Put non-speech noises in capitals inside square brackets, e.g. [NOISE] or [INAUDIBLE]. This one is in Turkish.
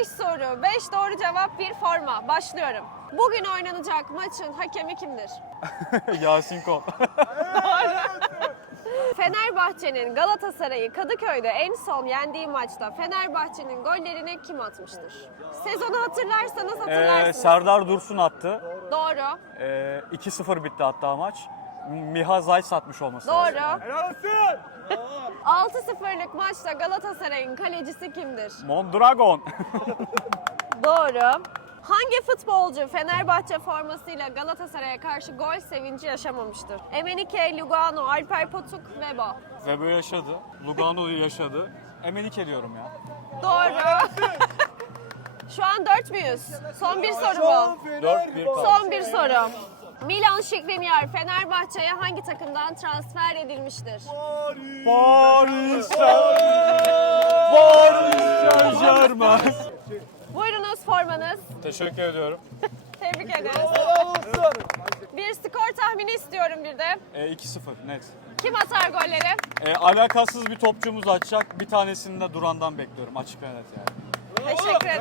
5 soru, 5 doğru cevap, 1 forma. Başlıyorum. Bugün oynanacak maçın hakemi kimdir? [LAUGHS] Yasin Kon. [LAUGHS] Fenerbahçe'nin Galatasaray'ı Kadıköy'de en son yendiği maçta Fenerbahçe'nin gollerini kim atmıştır? Sezonu hatırlarsanız Ee, hatırlarsınız. Serdar Dursun attı. Doğru, Ee, 2-0 bitti hatta maç. Miha Zayt atmış olması lazım. doğru. 6-0'lık maçta Galatasaray'ın kalecisi kimdir? Mondragon. [LAUGHS] Doğru. Hangi futbolcu Fenerbahçe formasıyla Galatasaray'a karşı gol sevinci yaşamamıştır? Emenike, Lugano, Alper Potuk, Vebo. Ve böyle yaşadı. Lugano yaşadı. Emenike diyorum ya. Doğru. [LAUGHS] Şu an 4 müyüz? Son bir soru bu. 4-1 kaldı. Son bir soru. Milan Skriniar Fenerbahçe'ye hangi takımdan transfer edilmiştir? Paris Paris Saint Germain. Buyurunuz formanız. Teşekkür ediyorum. Tebrik ederiz. Bir skor tahmini istiyorum bir de. Ee, 2-0 net. Kim atar golleri? Ee, alakasız bir topçumuz atacak. Bir tanesini de Duran'dan bekliyorum açık ve net yani. Teşekkür ederim.